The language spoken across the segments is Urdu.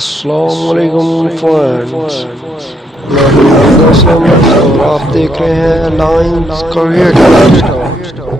السلام علیکم فرینڈز، میں حمید اسلم اور آپ دیکھ رہے ہیں لائنز کریٹر۔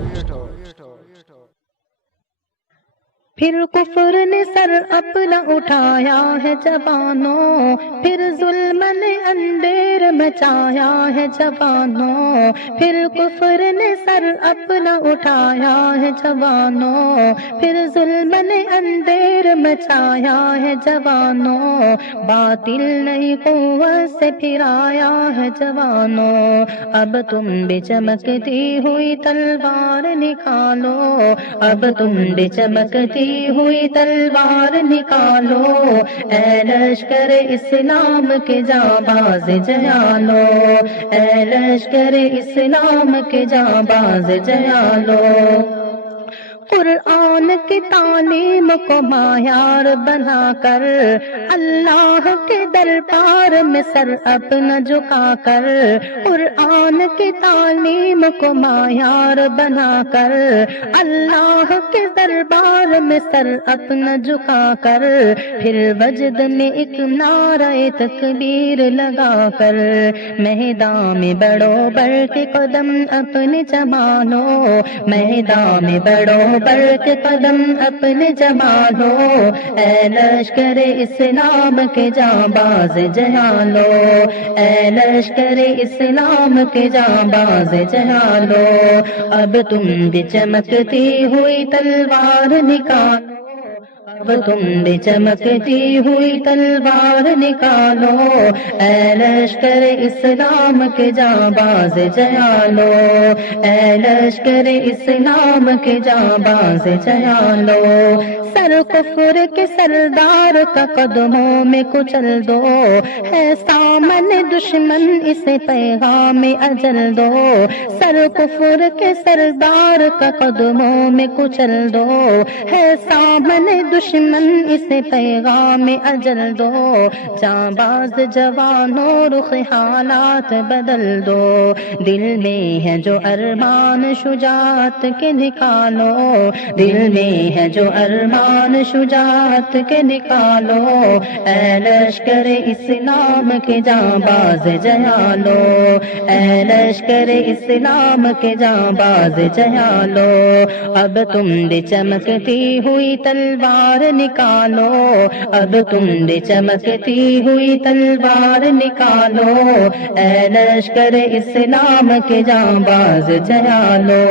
پھر کفر نے سر اپنا اٹھایا ہے جوانوں، پھر ظلم نے اندھیر مچایا ہے جوانوں، پھر کفر نے سر اپنا اٹھایا ہے جوانوں، پھر ظلم نے اندھیر مچایا ہے جوانوں، باطل نئی قوت سے پھرایا ہے جوانوں، اب تم بھی چمکتی ہوئی تلوار نکالو، اب تم بھی چمکتی ہوئی تلوار نکالو، اے لشکر اسلام کے جانباز جیالو، اے لشکر اسلام کے جانباز جیالو، قرآن کی تعلیم کو معیار بنا کر، اللہ کے دربار میں سر اپنا جھکا کر، قرآن کی تعلیم کو معیار بنا کر، اللہ کے دربار میں سر اپنا جھکا کر، پھر وجد میں ایک نعرہ تکبیر لگا کر، میدان میں بڑھو بڑھ کے قدم اپنے جما لو، میدان میں بڑھو بڑھ کے قدم اپنے جما لو، اے لشکر اسلام کے جانباز جہالو، اے لشکر اسلام کے جانباز جہالو، اب تم بھی چمکتی ہوئی تلوار نکالو، اب تم بھی چمکتی ہوئی تلوار نکالو، اے لشکر اسلام کے جانباز جیالو، اے لشکر اسلام کے جانباز جیالو، سر کفر کے سردار کا قدموں میں کچل دو، ہے سامنے دشمن اسے پیغام اجل دو، سر کفر کے سردار کا قدموں میں کچل دو، ہے سامنے دشمن اسے پیغام اجل دو، جانباز جوانوں رخ حالات بدل دو، دل میں ہے جو ارمان شجاعت کے نکالو، دل میں ہے جو ارمان شجاعت کے نکالو، اے لشکر اسلام کے جانباز جیالو، اے لشکر اسلام کے جانباز جیالو، اب تم بھی چمکتی ہوئی تلوار نکالو، اب تم بھی چمکتی ہوئی تلوار نکالو، اے لشکر اسلام کے جانباز جیالو،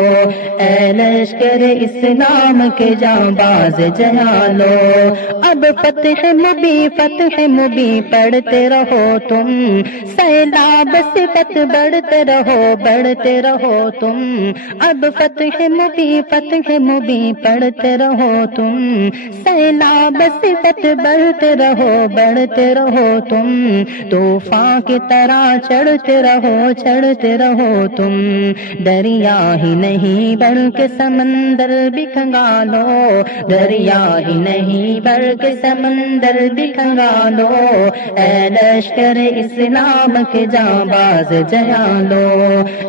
اے لشکر اسلام کے جانباز جیالو، اب فتح مبی پڑھتے رہو تم، سیلاب صفت بڑھتے رہو تم، اب فتح مبی پڑھتے رہو تم، سیلاب صفت بڑھتے رہو تم، طوفان کی طرح چڑھتے رہو تم، دریا ہی نہیں بلکہ سمندر بھی کھنگالو، دریا ہی نہیں بلکہ سمندر بھی کھنگالو، اے لشکر اسلام کے جانباز جیالو،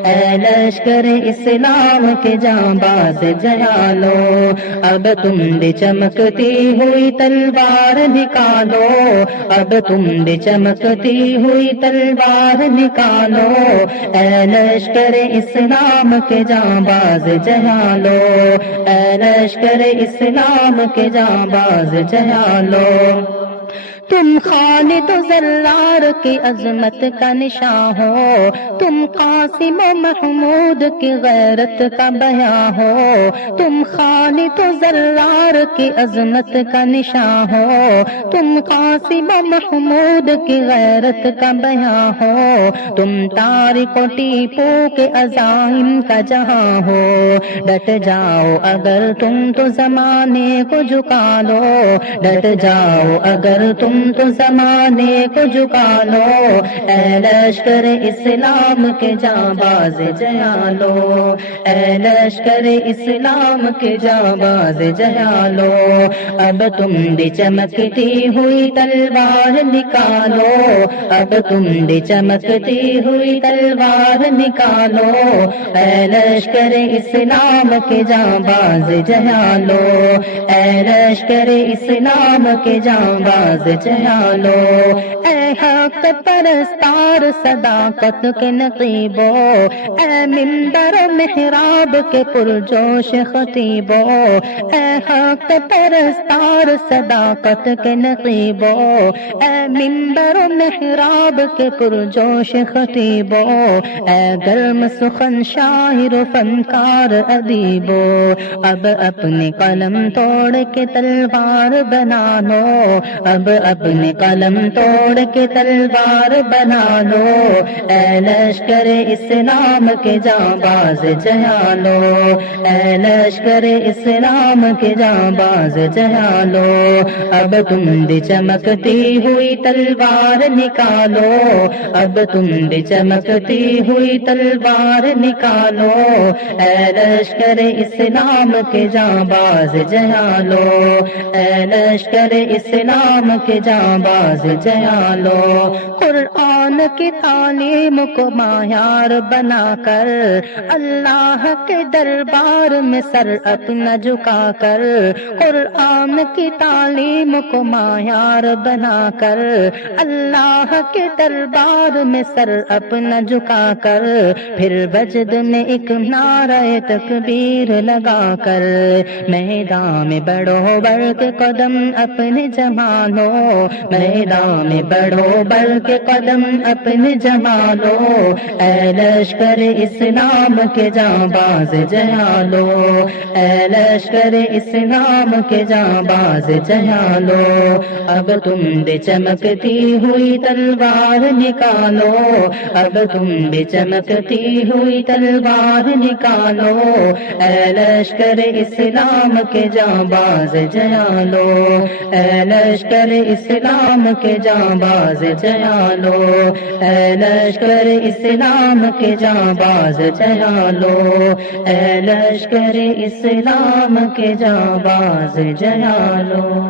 اے لشکر اسلام کے جانباز جیالو، اب تم بھی چمکتی ہوئی تلوار نکالو، اب تم بھی چمکتی ہوئی تلوار نکالو، اے لشکر اسلام کے جانباز جیالو، اے لشکر اسلام کے جانباز جیالو، تم خالد و زرار کی عظمت کا نشاں ہو، تم قاسم و محمود کی غیرت کا بیاں ہو، تم خالد و زرار کی عظمت کا نشاں ہو، تم قاسم و محمود کی غیرت کا بیاں ہو، تم طارق و ٹیپو کے عزائم کا جہاں ہو، ڈٹ جاؤ اگر تم تو زمانے کو جھکا لو، ڈٹ جاؤ اگر تم تو زمانے کو جھکا لو، اے لشکر اسلام کے جانباز جیالو، اے لشکر اسلام کے جانباز جیالو، اب تم بھی چمکتی ہوئی تلوار نکالو، اب تم بھی چمکتی ہوئی تلوار نکالو، اے لشکر اسلام کے جانباز جیالو، اے لشکر اسلام کے جانباز جیالو، اے حق پرستار صداقت کے نقیبو، اے منبر و محراب کے پرجوش خطیبو، اے حق پرستار صداقت کے نقیبو، اے منبر و محراب کے پرجوش خطیبو، اے گرم سخن شاعر و فنکار ادیبو، اب اپنے قلم توڑ کے تلوار بنا لو، اب اپنے قلم توڑ کے تلوار بنا لو، اے لشکر اسلام کے جانباز جیالو، اے لشکر اسلام کے جانباز جیالو، اب تم بھی چمکتی ہوئی تلوار نکالو، اب تم بھی چمکتی ہوئی تلوار نکالو، اے لشکر اسلام کے جانباز جیالو، اے لشکر اسلام کے جانباز جیالو، قرآن کی تعلیم کو معیار بنا کر اللہ کے دربار میں سر اپنا جھکا کر، قرآن کی تعلیم کو معیار بنا کر اللہ کے دربار میں سر اپنا جھکا کر، پھر وجد میں ایک نعرہ تکبیر لگا کر میدان میں بڑھو بڑھ کے قدم اپنے جما لو، میدان میں بڑھو بڑھ کے قدم اپنے جما لو، اے لشکر اسلام کے جانباز جیالو، اے لشکر اسلام کے جانباز جیالو، اب تم بھی چمکتی ہوئی تلوار نکالو، اب تم بھی چمکتی ہوئی تلوار نکالو، اے لشکر اسلام کے جانباز جیالو، اے لشکر اسلام کے جانباز جیالو، اے لشکر اسلام کے جانباز جیالو، اے لشکر اسلام کے جانباز جیالو۔